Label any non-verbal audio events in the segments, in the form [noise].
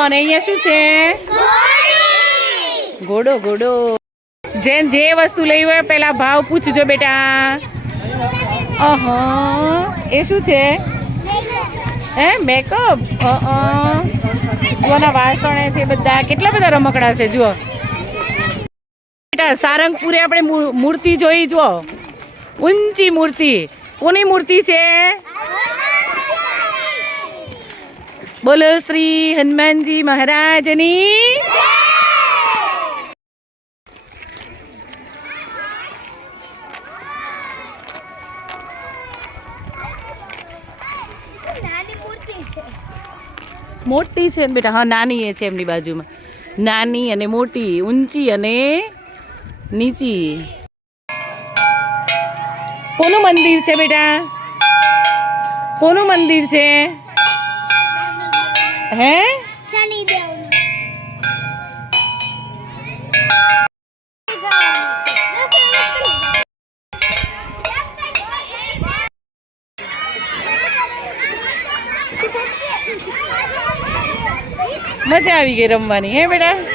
અને અહીંયા શું છે? ઘોડો ઘોડો. જેન જે વસ્તુ લઈ હોય પેલા ભાવ પૂછજો બેટા. અહ. એ શું છે? હે મેકઅપ જોના વાસણે છે બધા. કેટલા બધા રમકડા છે જુઓ. બેટા સારંગપુરે આપણે મૂર્તિ જોઈ જુઓ. ઊંચી મૂર્તિ. કોની મૂર્તિ છે? બોલો શ્રી હનુમાનજી મહારાજની. મોટી છે ને બેટા? હા નાની એ છે એમની બાજુમાં. નાની અને મોટી ઊંચી અને નીચી. કોનું મંદિર છે બેટા? કોનું મંદિર છે? હે? શનિદેવ મજા આવી ગઈ રમવાની હે બેટા?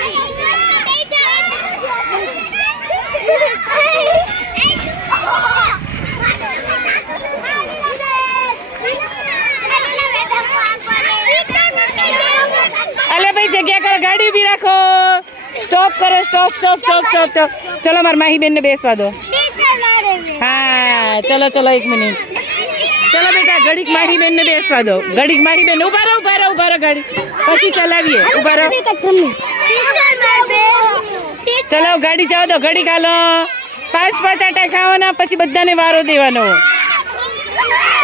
ભાઈ, જગ્યા કરો, ગાડી બી રાખો. સ્ટોપ કરો stop stop stop stop stop ચલો, મારા માહી બેનને બેસવા દો. હા, ચલો ચલો, એક મિનિટ. ચલો, બેટા, ઘડીક માહી બેનને બેસવા દો. ઘડીક માહી બેન, ઊભા રહો ઊભા રહો ઊભા રહો, ગાડી. પછી ચલાવીએ. ઊભા રહો. ચલો, ગાડી જાઓ દો ઘડી ખાલો પાંચ પાંચ આટા ખાવાના, પછી બધાને વારો દેવાનો.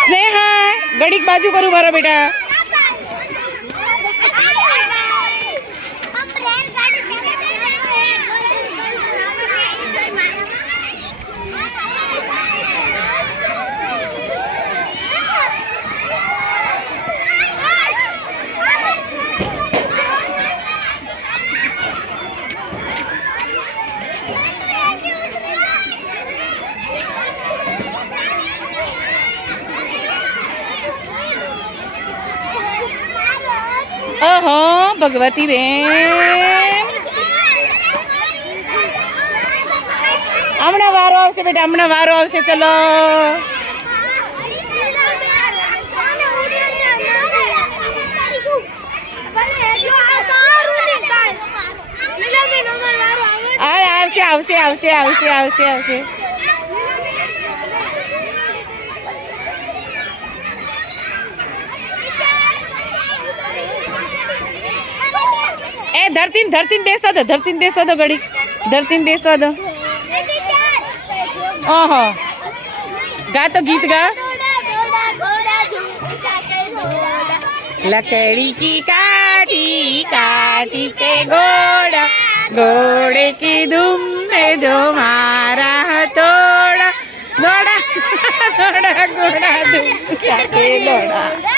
સ્નેહા, ઘડીક બાજુ પર ઊભા રહો, બેટા. ઓહો, ભગવતી બેન. હમણાં વારો આવશે બેટા, હમણાં વારો આવશે, ચલો. આવશે આવશે આવશે આવશે આવશે આવશે. ધરતીન ધરતીન બેસવા દો ધરતીન બેસવા દો ઘડી ધરતીન બેસવા દો ઓહો ગા તો ગીત ગા લકડી કી કાઠી કાઠી કે ઘોડા ઘોડે કી દુમ ને જો મારા હતોડા દોડા દોડા ઘોડા દુમ કાકે દોડા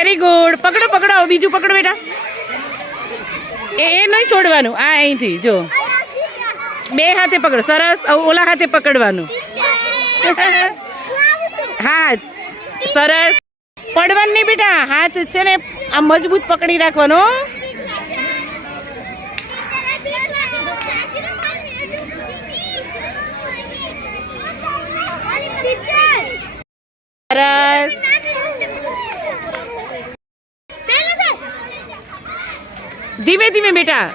વેરી ગુડ પકડો પકડો. બીજું પકડો બેટા. એ એ નહીં છોડવાનું. આ અહીંથી જો. બે હાથે પકડો. સરસ. ઓલા હાથે પકડવાનું. [laughs] હા સરસ. પડવાનું નહીં બેટા. હાથ છે ને આ મજબૂત પકડી રાખવાનો ધીમે ધીમે બેટા.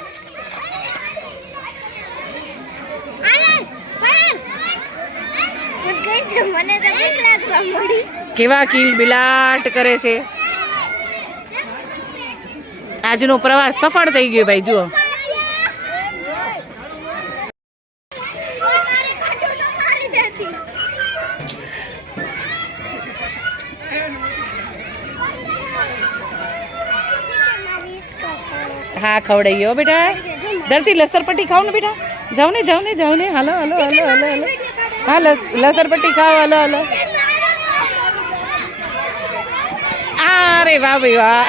કેવા કિલ બિલાટ કરે છે. આજનો પ્રવાસ સફળ થઈ ગયો ભાઈ, જુઓ. હા ખવડાવી ગયો બેટા. ધરતી લસરપટ્ટી ખાવ ને બેટા. જાઓ ને જાઓ ને જાઓ ને. હાલો હાલો હાલો હાલો હાલો. હા, લસ, લસરપટ્ટી ખાઓ, હાલો હાલો. અરે વાહ, ભાઈ વાહ.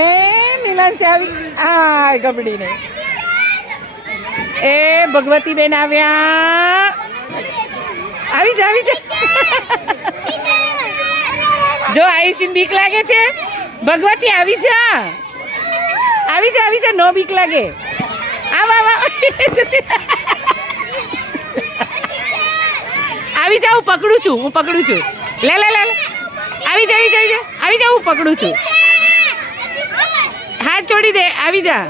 એ નીલાંશી આવી. આ ગબડી ને એ ભગવતી બેન આવ્યા. આવી જા આવી જા. જો આયુષિન બીક લાગે છે, ભગવતી આવી જા. આવી જા આવી જા, નો બીક લાગે. આવ આવ આવ. જા, હું પકડું છું, હું પકડું છું. લે લે લે આવી જા આવી જા આવી જા. હું પકડું છું. હાથ છોડી દે, આવી જા.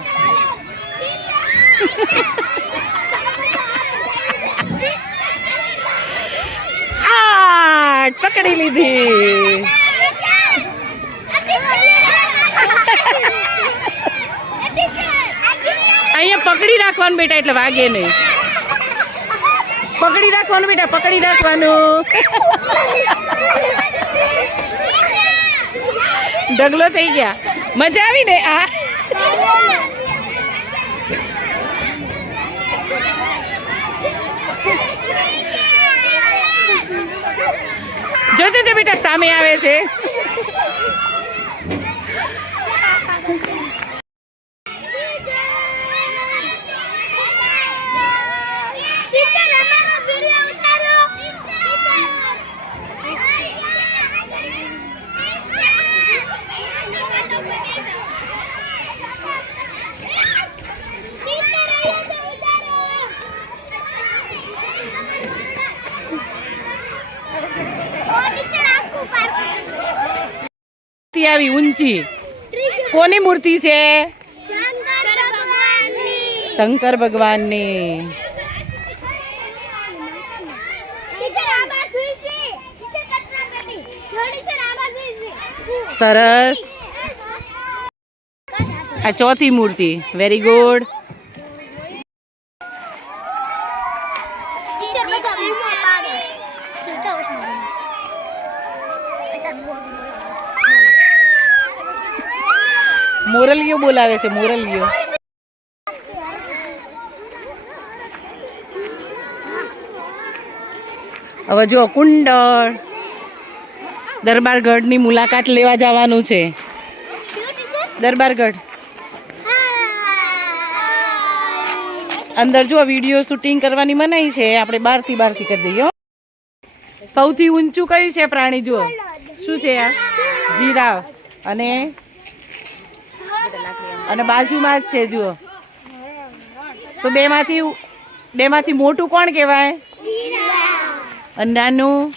આ પકડી લીધી. અહીંયા પકડી રાખવાનું બેટા એટલે વાગે નહીં. પકડી રાખવાનું બેટા, પકડી રાખવાનું. ઢગલો થઈ ગયા. મજા આવી ને આ? જોજો જો બેટા સામે આવે છે. ટીચર અમારો વિડિયો મૂર્તિ આવી ઊંચી. કોની મૂર્તિ છે? શંકર ભગવાનની. સરસ. આ ચોથી મૂર્તિ. વેરી ગુડ ટીચર બધા બૂમો પાડે મોરલીઓ બોલાવે છે, મોરલીઓ. હવે જો કુંડળ, દરબારગઢની મુલાકાત લેવા જવાનું છે. દરબારગઢ. અંદર જો વીડિયો શૂટિંગ કરવાની મનાઈ છે. આપણે બહારથી બહારથી કરી દઈએ સૌથી ઊંચું કયું છે પ્રાણી, જુઓ. શું છે આ? જીરાફ અને અને બાજુમાં જ છે જુઓ. તો બેમાંથી બેમાંથી મોટું કોણ કહેવાય? અને નાનું?